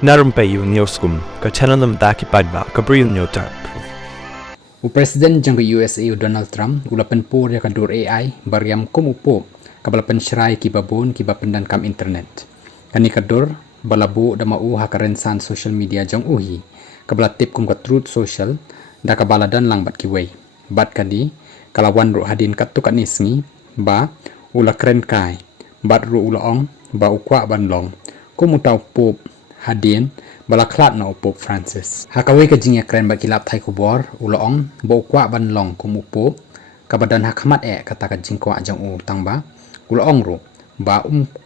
Narumpayu Neoskum, Kachananam Daki Padva, Gabriel Nyotar. Presiden jang USA Donald Trump ulapan po dia kadur AI bariam kumupo kabalapan syarai kibabon kibapendan kam internet. Kani kadur balabu da mau hakarensan social media jang uhi kabalatip kum ka truth social da kabaladan lang bat kiway. Bat kadi kalawan ru hadin katu kanisngi ba ula keren kai bat ru ulaong ba ukwa banlong kumutaw po hadin balaklat na upop Francis. Hakaway ka jingya kren bakilap thai kubor ulaong ba ukwa banlong kumupo kabadan hakamat kata ka jingkwa jang tangba ulaong ru ba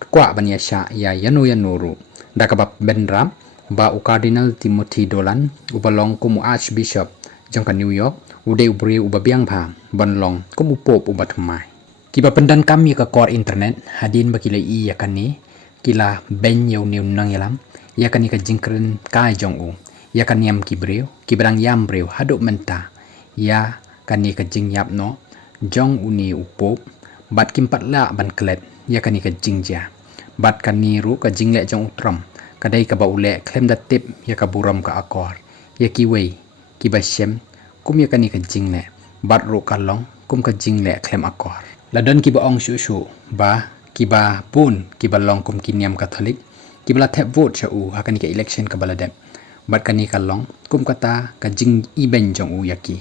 kwa banyasya ya yanu ru da kabab benram ba Cardinal Timothy Dolan ubalong kumu Archbishop jang ka New York uday ubri ubabiang pa banlong kumupop ubatmai. Kiba pendan kami ka core internet hadin bakila iya kani kila ben yaw new nang yalam ya kani ka jingkren kai jong ya kani yam kibreu kibrang yam breu haduk menta ya kani ka jing yap no jong uni upop bat kimpat la ban klet ya kani ka jingja bat kani ru ka jingle jong utram kadai ka baule klem dat tip ya ka buram ka akor ya kiwei kibashem kum ya kani ka jingle bat ru kalong kum ka jingle klem akor ladon kiba ong shu ba kiba pun kiba long kum kiniam katolik kibala tap vote cha hakani ka election ka baladem bat kani ka long kum kata ka jing iben jong yaki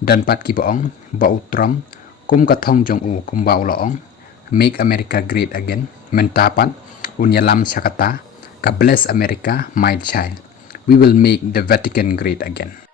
dan pat kiba ong ba utram kum ka thong jong kum ba ulaong make America great again mentapat unyalam sakata ka bless America my child we will make the Vatican great again.